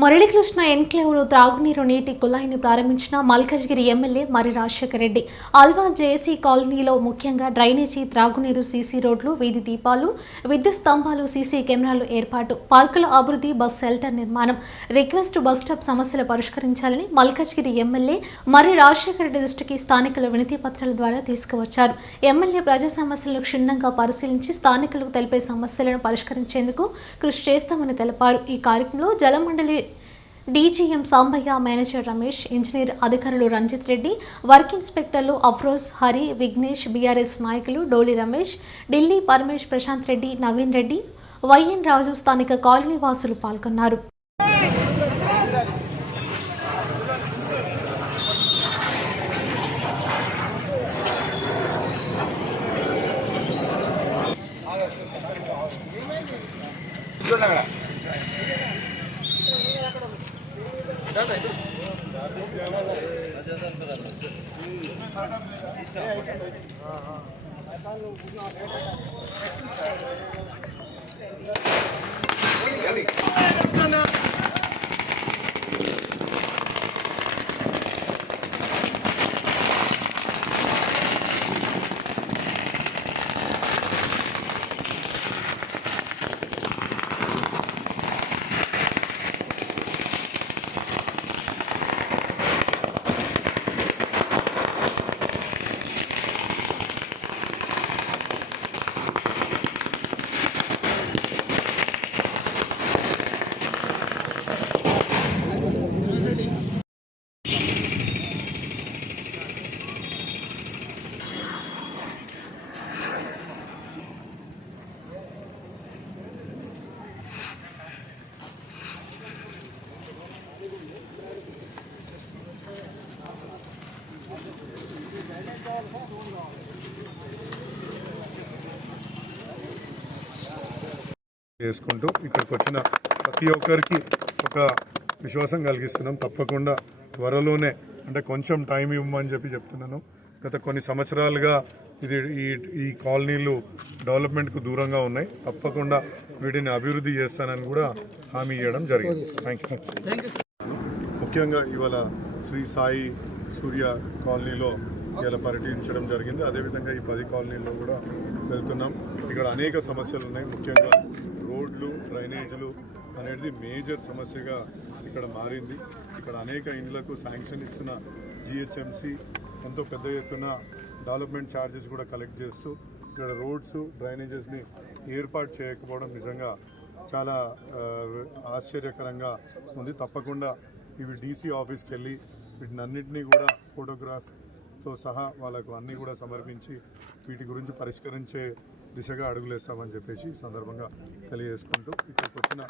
మురళీకృష్ణ ఎన్క్లేవ్లో త్రాగునీరు నీటి కుళాయిని ప్రారంభించిన మల్కజ్గిరి ఎమ్మెల్యే మరి రాజశేఖర రెడ్డి. అల్వా జేసీ కాలనీలో ముఖ్యంగా డ్రైనేజీ, త్రాగునీరు, సీసీ రోడ్లు, వీధి దీపాలు, విద్యుత్ స్తంభాలు, సీసీ కెమెరాలు ఏర్పాటు, పార్కుల అభివృద్ధి, బస్ షెల్టర్ నిర్మాణం, రిక్వెస్ట్ బస్టాప్ సమస్యలు పరిష్కరించాలని మల్కజ్గిరి ఎమ్మెల్యే మరి రాజశేఖర రెడ్డి దృష్టికి స్థానికుల వినతి పత్రాల ద్వారా తీసుకువచ్చారు. ఎమ్మెల్యే ప్రజా సమస్యలను క్షుణ్ణంగా పరిశీలించి స్థానికులకు తెలిపే సమస్యలను పరిష్కరించేందుకు కృషి చేస్తామని తెలిపారు. ఈ కార్యక్రమంలో జలమండలి DGM Sambaiah, manager Ramesh, engineer అధికారులు రంజిత్ రెడ్డి, వర్క్ ఇన్స్పెక్టర్లు అఫ్రోజ్, హరి, విఘ్నేష్, బీఆర్ఎస్ నాయకులు డోలి రమేష్, ఢిల్లీ పరమేష్, ప్రశాంత్ రెడ్డి, నవీన్ రెడ్డి, వైఎన్ రాజు, స్థానిక కాలనీ వాసులు పాల్గొన్నారు. చేసుకుంటూ ఇక్కడికి వచ్చిన ప్రతి ఒక్కరికి ఒక విశ్వాసం కలిగిస్తున్నాం. తప్పకుండా త్వరలోనే, అంటే కొంచెం టైం ఇవ్వమని చెప్తున్నాను. గత కొన్ని సంవత్సరాలుగా ఈ కాలనీలు డెవలప్మెంట్కు దూరంగా ఉన్నాయి. తప్పకుండా వీటిని అభివృద్ధి చేస్తానని కూడా హామీ ఇవ్వడం జరిగింది. Thank you. ముఖ్యంగా ఇవాళ శ్రీ సాయి సూర్య కాలనీలో ఇలా పర్యటించడం జరిగింది. అదేవిధంగా ఈ 10 కాలనీల్లో కూడా వెళ్తున్నాం. ఇక్కడ అనేక సమస్యలు ఉన్నాయి. ముఖ్యంగా రోడ్లు, డ్రైనేజీలు అనేది మేజర్ సమస్యగా ఇక్కడ మారింది. ఇక్కడ అనేక ఇండ్లకు శాంక్షన్ ఇస్తున్న జిహెచ్ఎంసి ఎంతో పెద్ద ఎత్తున డెవలప్మెంట్ ఛార్జెస్ కూడా కలెక్ట్ చేస్తూ ఇక్కడ రోడ్స్, డ్రైనేజెస్ని ఏర్పాటు చేయకపోవడం నిజంగా చాలా ఆశ్చర్యకరంగా ఉంది. తప్పకుండా ఇవి డీసీ ఆఫీస్కి వెళ్ళి వీటినన్నింటినీ కూడా ఫోటోగ్రాఫ్తో సహా వాళ్ళకు అన్నీ కూడా సమర్పించి వీటి గురించి పరిష్కరించే దిశగా అడుగులేస్తామని చెప్పేసి ఈ సందర్భంగా తెలియజేసుకుంటూ ఇక్కడికి వచ్చిన